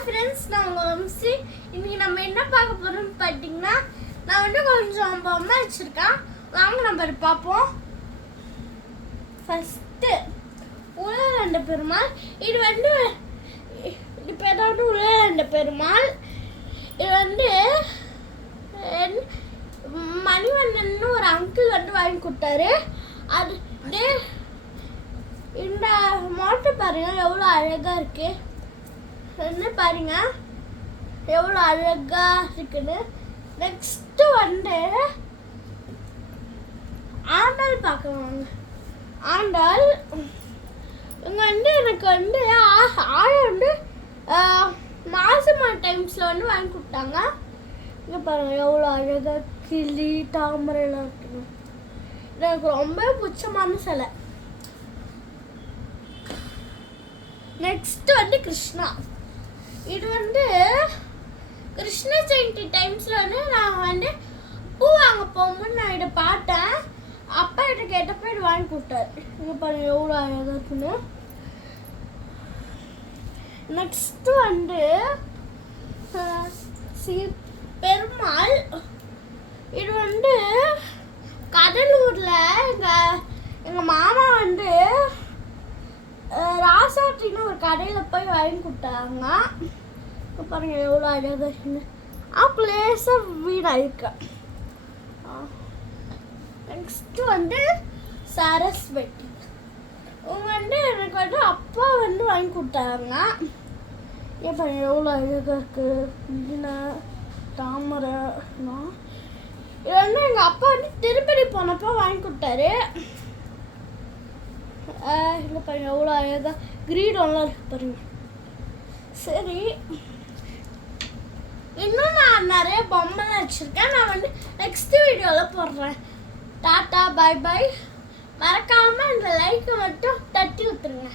Hi friends, நான் உங்கள் வம்சி. இன்றைக்கி நம்ம என்ன பார்க்க போகிறோம்னு பார்த்தீங்கன்னா, நான் வந்து கொஞ்சம் பொம்மை வச்சுருக்கேன். வாங்க நம்ம பார்ப்போம். ஃபஸ்ட்டு உலகளந்த பெருமாள். இது வந்து இப்போ ஏதாவது உலகளந்த பெருமாள். இது வந்து மணிவண்ணன் ஒரு அங்கிள் வந்து வாங்கி கொடுத்தாரு. அது இந்த மாட்டை பாருங்க எவ்வளோ அழகாக இருக்கு. என்ன பாருங்க எவ்வளோ அழகா இருக்குன்னு. நெக்ஸ்ட் வந்து ஆண்டாள் பார்க்குவாங்க. ஆண்டாள் இங்கே வந்து எனக்கு வந்து ஆள் வந்து மாசமா டைம்ஸில் வந்து வாங்கி கொடுத்தாங்க. இங்கே பாருங்க எவ்வளோ அழகா கிளி தாமரைலாம் இருக்குன்னு. எனக்கு ரொம்ப பிடிச்சமான சிலை. நெக்ஸ்ட் வந்து கிருஷ்ணா. இது வந்து கிருஷ்ண ஜெயந்தி டைம்ஸில் வந்து நான் வந்து பூ வாங்க போகும்போது நான் இதை பார்த்தேன். அப்பா கிட்ட கேட்டப்போ இது வாங்கி கொடுத்தாரு. இங்கே பாருங்க எவ்வளோ அழகாக இருக்குன்னு. நெக்ஸ்ட் வந்து பெருமாள். இது வந்து கடலூரில் எங்கள் மாமா வந்து ராசாட்டின்னு ஒரு கடையில் போய் வாங்கி கொடுத்தாங்க. பாருங்க எவ்வளோ அழகாக இருக்குன்னு. பிளேஸாக வீடாக இருக்கு. நெக்ஸ்ட்டு வந்து சரஸ்வதி. அவங்க வந்து எனக்கு வந்து அப்பா வந்து வாங்கி கொடுத்தாங்க. ஏன் பாருங்க எவ்வளோ அழகாக இருக்குது. தாமரை இது வந்து எங்கள் அப்பா வந்து திருப்பதி போனப்போ வாங்கி கொடுத்தாரு. இங்கே பாருங்க எவ்வளோ அழகாக கிரீடம்லாம் இருக்கு பாருங்க. சரி, இன்னும் நான் நிறைய பொம்மைலாம் வச்சுருக்கேன். நான் வந்து நெக்ஸ்ட் வீடியோவில் போடுறேன். டாட்டா, பை பை. மறக்காமல் இந்த லைக்கை மட்டும் தட்டி விட்டுருங்க.